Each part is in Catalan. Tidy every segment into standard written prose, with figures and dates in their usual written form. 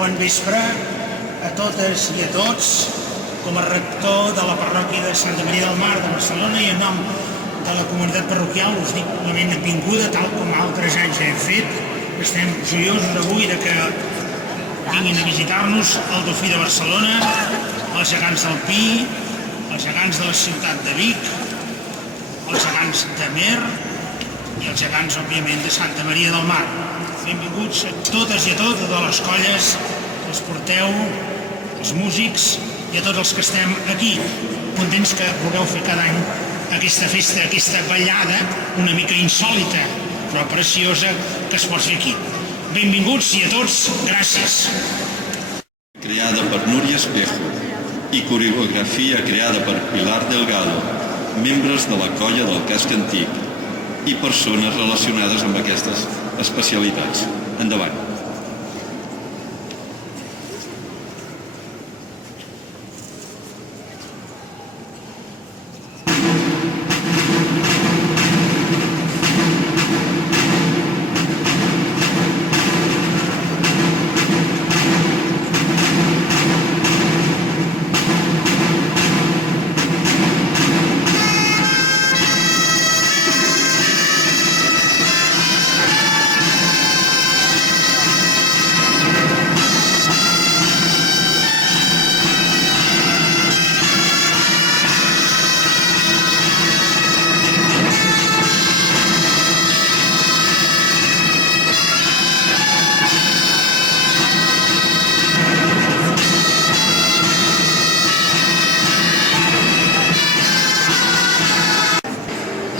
Bon vespre a totes i a tots. Com a rector de la parròquia de Santa Maria del Mar de Barcelona i en nom de la comunitat parroquial us dic una benvinguda, tal com altres anys hem fet. Estem joiosos avui de que vinguin a visitar-nos el Dofí de Barcelona, els gegants del Pi, els gegants de la ciutat de Vic, els gegants d'Amer i els gegants, òbviament, de Santa Maria del Mar. Benvinguts a totes i a totes les colles que els porteu, els músics i a tots els que estem aquí. Contents que vulgueu fer cada any aquesta festa, aquesta ballada una mica insòlita, però preciosa, que es pot fer aquí. Benvinguts i a tots, gràcies. Creada per Núria Espejo i coreografia creada per Pilar Delgado, membres de la colla del Casc Antic i persones relacionades amb aquestes especialitats. Endavant.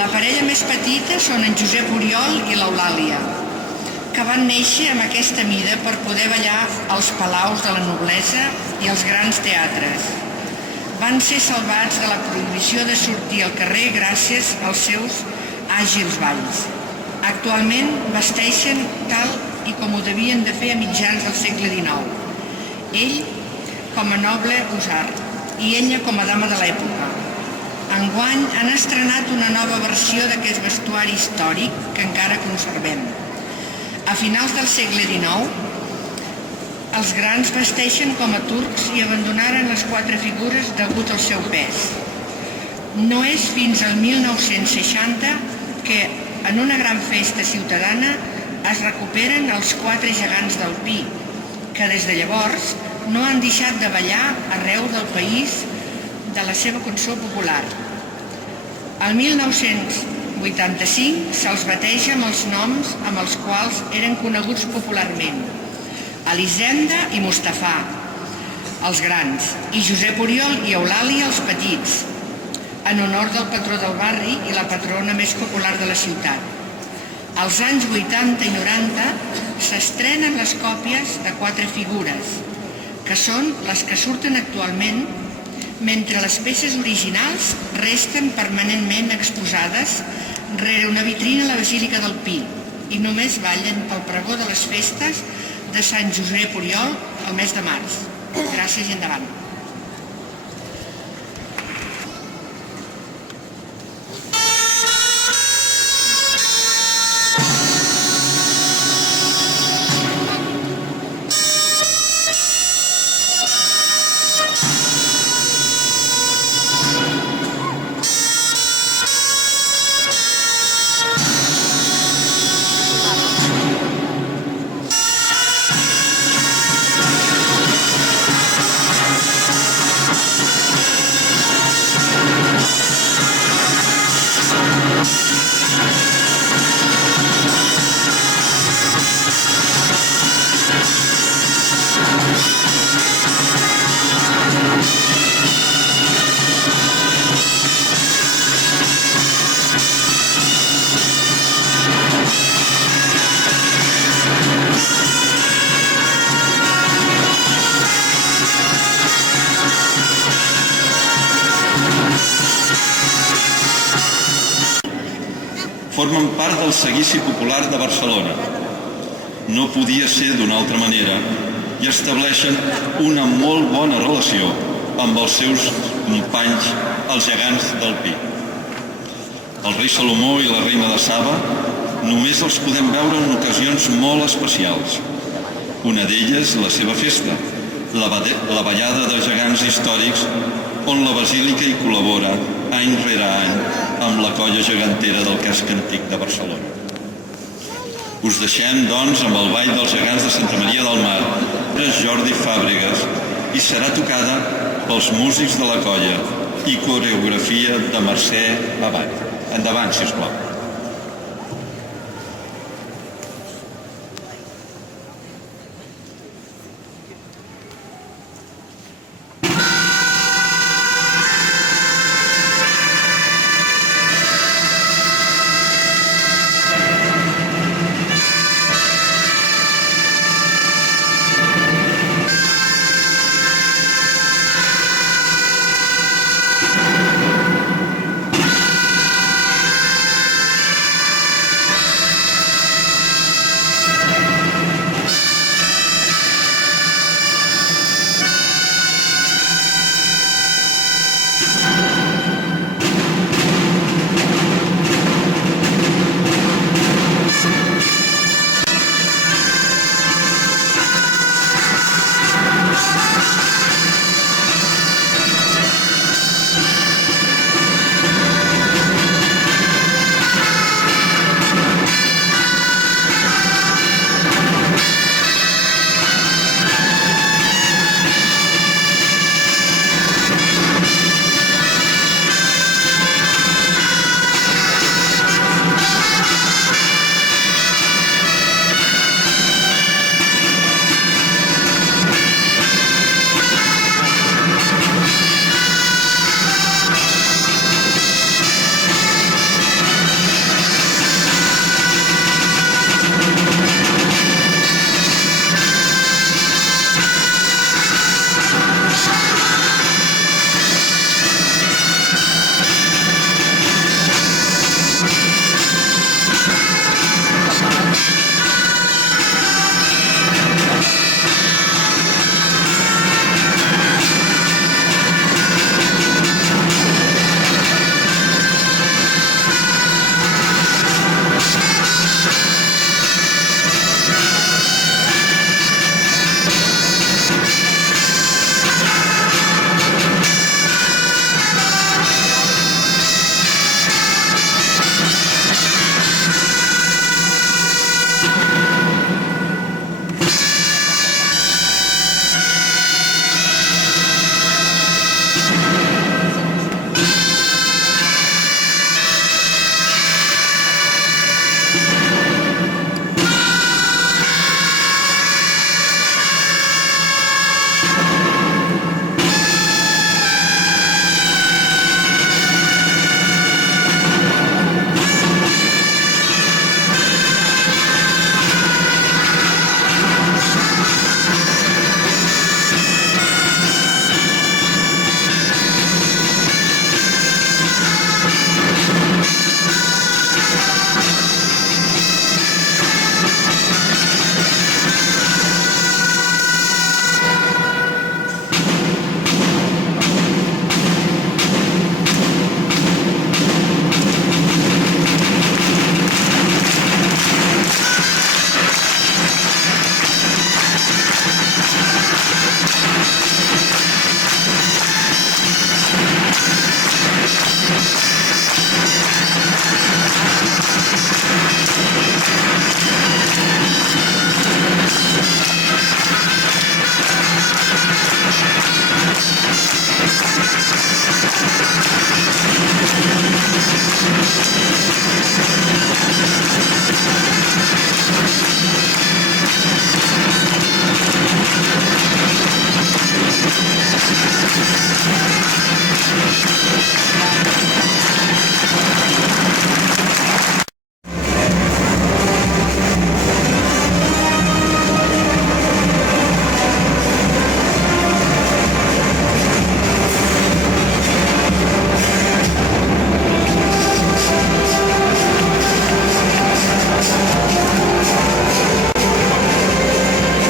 La parella més petita són en Josep Oriol i l'Eulàlia, que van néixer amb aquesta mida per poder ballar als palaus de la noblesa i als grans teatres. Van ser salvats de la prohibició de sortir al carrer gràcies als seus àgils balls. Actualment vesteixen tal i com ho devien de fer a mitjans del segle XIX. Ell com a noble usar i ella com a dama de l'època. Enguany han estrenat una nova versió d'aquest vestuari històric que encara conservem. A finals del segle XIX, els grans vesteixen com a turcs i abandonaren les 4 figures degut al seu pes. No és fins al 1960 que, en una gran festa ciutadana, es recuperen els 4 gegants del Pi, que des de llavors no han deixat de ballar arreu del país de la seva cançó popular. El 1985 se'ls bateja amb els noms amb els quals eren coneguts popularment: Elisenda i Mustafà, els grans, i Josep Oriol i Eulàlia, els petits, en honor del patró del barri i la patrona més popular de la ciutat. Als anys 80 i 90 s'estrenen les còpies de 4 figures, que són les que surten actualment, mentre les peces originals resten permanentment exposades rere una vitrina a la Basílica del Pi i només ballen pel pregó de les festes de Sant Josep Oriol al mes de març. Gràcies i endavant. Formen part del seguici popular de Barcelona. No podia ser d'una altra manera i estableixen una molt bona relació amb els seus companys, els gegants del Pi. El rei Salomó i la reina de Saba només els podem veure en ocasions molt especials. Una d'elles, la seva festa, la Ballada de Gegants Històrics, on la Basílica hi col·labora any rere any amb la colla gegantera del casc antic de Barcelona. Us deixem, doncs, amb el Ball dels Gegants de Santa Maria del Mar, de Jordi Fàbregas, i serà tocada pels músics de la colla i coreografia de Mercè Avall. Endavant, sisplau.